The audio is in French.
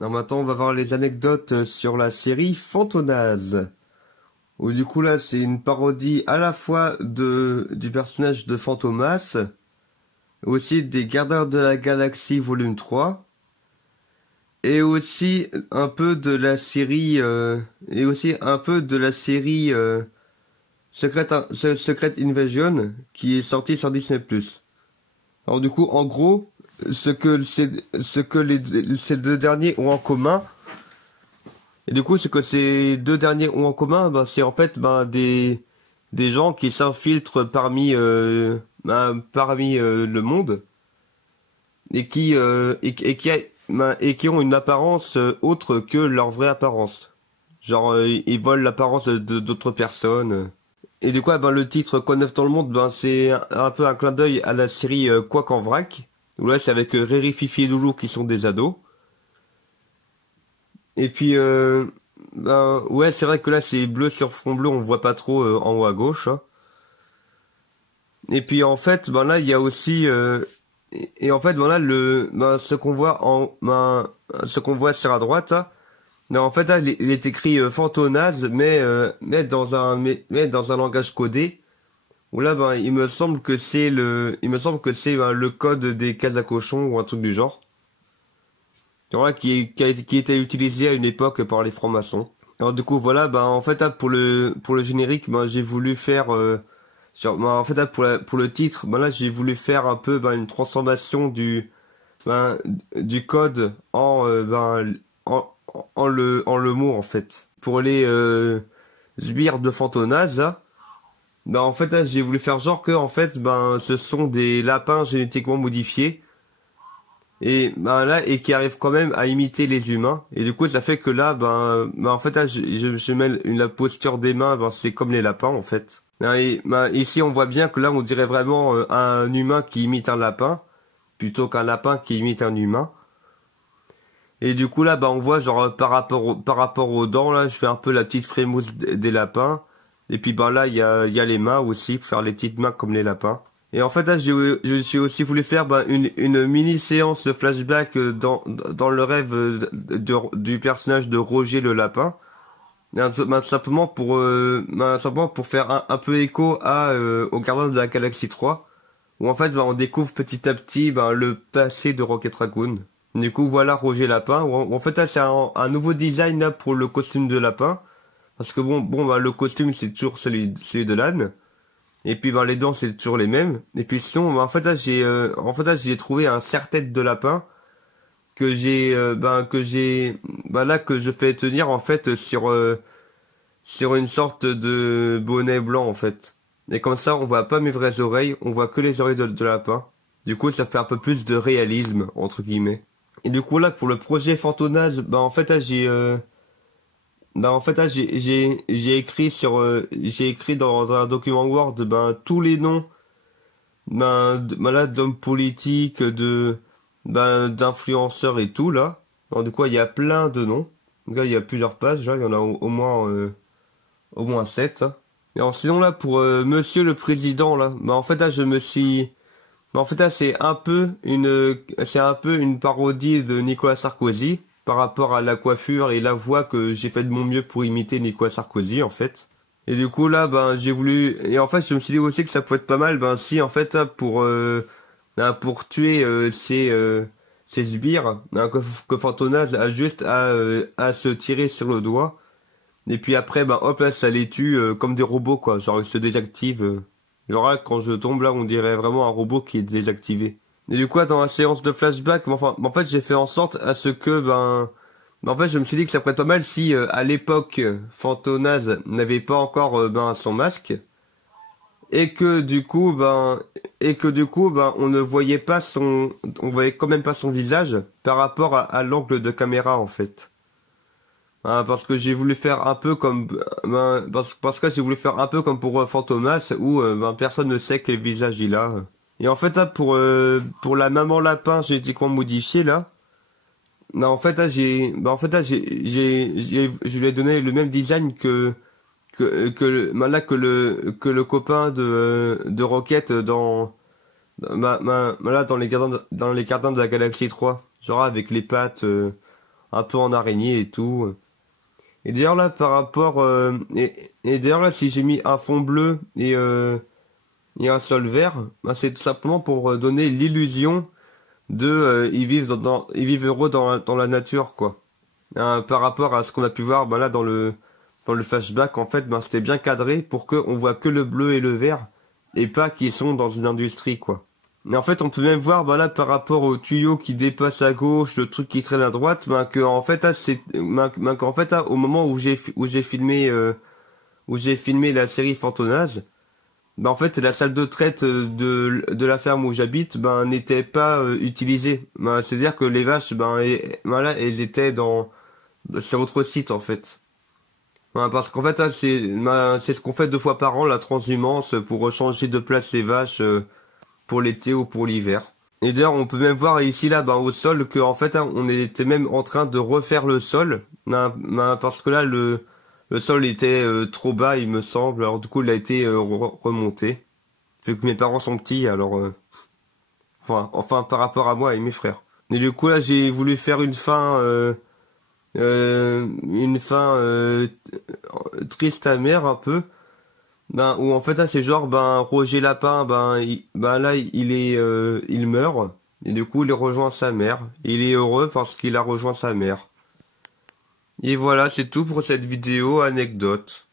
Alors maintenant, on va voir les anecdotes sur la série Fantonas. Où du coup là, c'est une parodie à la fois du personnage de Fantomas, aussi des Gardiens de la Galaxie volume 3, et aussi un peu de la série, Secret Invasion, qui est sortie sur Disney+. Alors du coup, en gros, ces deux derniers ont en commun, et du coup, ce que ces deux derniers ont en commun, ben, c'est en fait des gens qui s'infiltrent parmi le monde et qui ont une apparence autre que leur vraie apparence. Genre, ils volent l'apparence d'autres personnes. Et du coup, ben, le titre Quoi de neuf dans le monde, ben, c'est un peu un clin d'œil à la série Quack en vrac. Où là, c'est avec Riri, Fifi et Loulou qui sont des ados. Et puis, ben, ouais, c'est vrai que là, c'est bleu sur fond bleu, on voit pas trop en haut à gauche, hein. Et puis, en fait, ben là, il y a aussi... et en fait, ben là, ce qu'on voit sur la droite, hein, non, en fait, là, il est écrit Fantonas, mais dans un langage codé. Où là, ben, il me semble que c'est ben, le code des cases à cochon ou un truc du genre. Voilà, qui était utilisé à une époque par les francs-maçons. Alors du coup voilà, bah en fait là, pour le générique, bah, j'ai voulu faire en fait là, pour le titre, bah là j'ai voulu faire un peu bah, une transformation ben, du code en le mot en fait. Pour les sbires de Fantonas là, bah en fait là j'ai voulu faire genre que en fait ben ce sont des lapins génétiquement modifiés et ben là et qui arrivent quand même à imiter les humains et du coup ça fait que là ben en fait là je mets la posture des mains, ben c'est comme les lapins en fait. Et ben, ici on voit bien que là on dirait vraiment un humain qui imite un lapin plutôt qu'un lapin qui imite un humain. Et du coup là ben on voit genre par rapport aux dents là, je fais un peu la petite frémousse des lapins. Et puis ben là il y a les mains aussi pour faire les petites mains comme les lapins. Et en fait, là, j'ai aussi voulu faire ben, une mini séance de flashback dans le rêve du personnage de Roger le lapin. Simplement pour faire un peu écho au Gardien de la Galaxie 3, où en fait, ben, on découvre petit à petit ben, le passé de Rocket Raccoon. Du coup, voilà Roger Lapin. En fait, là, c'est un nouveau design là pour le costume de lapin. Parce que ben, le costume, c'est toujours celui de l'âne. Et puis ben les dents c'est toujours les mêmes. Et puis sinon ben, en fait là j'ai trouvé un serre-tête de lapin que je fais tenir en fait sur une sorte de bonnet blanc en fait. Et comme ça on voit pas mes vraies oreilles, on voit que les oreilles de lapin. Du coup ça fait un peu plus de réalisme entre guillemets. Et du coup là pour le projet Fantonas, ben en fait là j'ai écrit j'ai écrit dans un document Word ben tous les noms d'hommes politiques, d'influenceurs et tout là. Alors du coup il y a plein de noms. Là il y a plusieurs pages, là, il y en a au moins 7. Hein. Et alors sinon là pour Monsieur le Président là, bah en fait là je me suis bah, en fait là c'est un peu une parodie de Nicolas Sarkozy par rapport à la coiffure et la voix que j'ai fait de mon mieux pour imiter Nicolas Sarkozy en fait. Et du coup là ben j'ai voulu et en fait je me suis dit aussi que ça pouvait être pas mal ben si en fait là, pour tuer ces sbires que Fantonas a juste à se tirer sur le doigt et puis après ben hop là ça les tue comme des robots quoi, genre ils se désactivent genre là, quand je tombe là on dirait vraiment un robot qui est désactivé. Et du coup dans la séance de flashback en fait j'ai fait en sorte à ce que en fait, je me suis dit que ça pourrait être pas mal si, à l'époque, Fantonas n'avait pas encore son masque et que du coup on ne voyait pas on voyait quand même pas son visage par rapport à l'angle de caméra en fait. Hein, parce que j'ai voulu faire un peu comme parce que j'ai voulu faire un peu comme pour Fantomas où personne ne sait quel visage il a. Et en fait là pour la maman lapin génétiquement modifiée là. Non, en fait, là, je lui ai donné le même design que le copain de Rocket dans les gardiens de la Galaxie 3. Genre avec les pattes, un peu en araignée et tout. Et d'ailleurs là par rapport et d'ailleurs là si j'ai mis un fond bleu et un sol vert, bah, c'est tout simplement pour donner l'illusion de ils vivent ils vivent heureux dans la nature quoi. Par rapport à ce qu'on a pu voir bah, là dans le flashback en fait bah, c'était bien cadré pour que on voit que le bleu et le vert et pas qu'ils sont dans une industrie quoi. Mais en fait on peut même voir bah, là par rapport au tuyau qui dépasse à gauche, le truc qui traîne à droite, bah, que en fait ah, c'est bah, qu'en fait ah, au moment où j'ai filmé la série Fantônage, bah en fait la salle de traite de la ferme où j'habite ben n'était pas utilisée. Bah, c'est-à-dire que les vaches ben là elles étaient dans sur autre site en fait. Ben, parce qu'en fait c'est ce qu'on fait 2 fois par an la transhumance pour changer de place les vaches pour l'été ou pour l'hiver. Et d'ailleurs on peut même voir ici là ben, au sol que en fait hein, on était même en train de refaire le sol parce que là le sol était trop bas il me semble alors du coup il a été remonté. Vu que mes parents sont petits, alors enfin par rapport à moi et mes frères. Et du coup là j'ai voulu faire une fin triste amère un peu, ben où en fait là c'est genre ben Roger Lapin ben là il meurt et du coup il rejoint sa mère. Il est heureux parce qu'il a rejoint sa mère. Et voilà c'est tout pour cette vidéo anecdote.